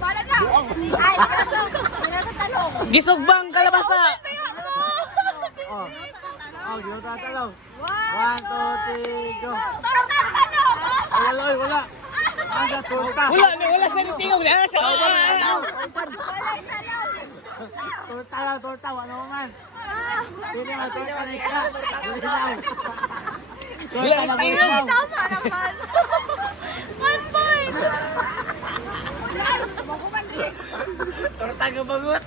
Bala na. Ay, talong. Gisugbang kalabasa. Oh, gino tatalong. 1, 2, 3, go. Talong. Wala, wala. Ada torta. Wala sa nitingog. Wala siya. Torta lang, torta. Wala naman. Hindi naman, torta na isa. Wala nitingog. Tama naman. 1 point. Torta ka bagut.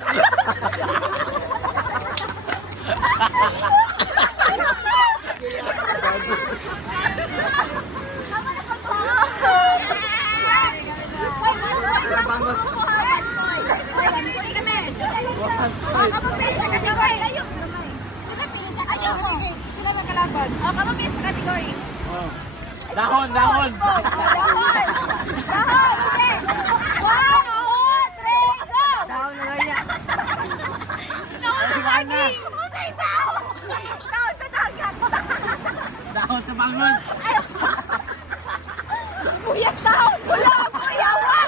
Dahon, dahon. Dahon na lang yan. Dahon sa bangus. Buyas daw! Wala! Yawa!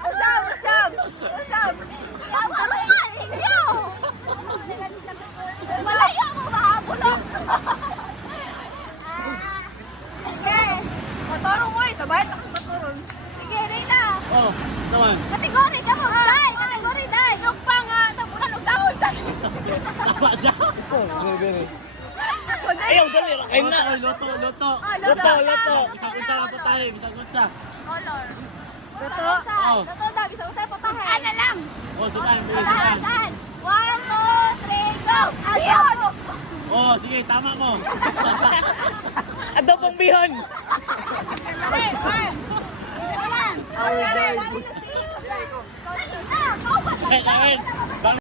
Usab! Usab! Usab! Yawa mo yan! Inyo! Malayo mo mahabulok! Sige! Motorong mo ito. Bakit ako motorong? Sige, rin na! Oh, naman. Kategori ka mo! Day! Kategori, day! Nugpa nga! Tabunan ng dahon! Tama dyan. Ayaw, dali. Kain na. Loto, loto. Loto, loto. Kita-kita lang po tayo. Kita-kita. Color. Oo. Toto daw, bisa usay po tayo. Ana lang. Oh, sudan. Saan, saan? 1, 2, 3, go! Ayun! Oh, sige, tama mo. Adobong bihon. Hey, man! Hindi naman! Ay, Kau ba? Kain.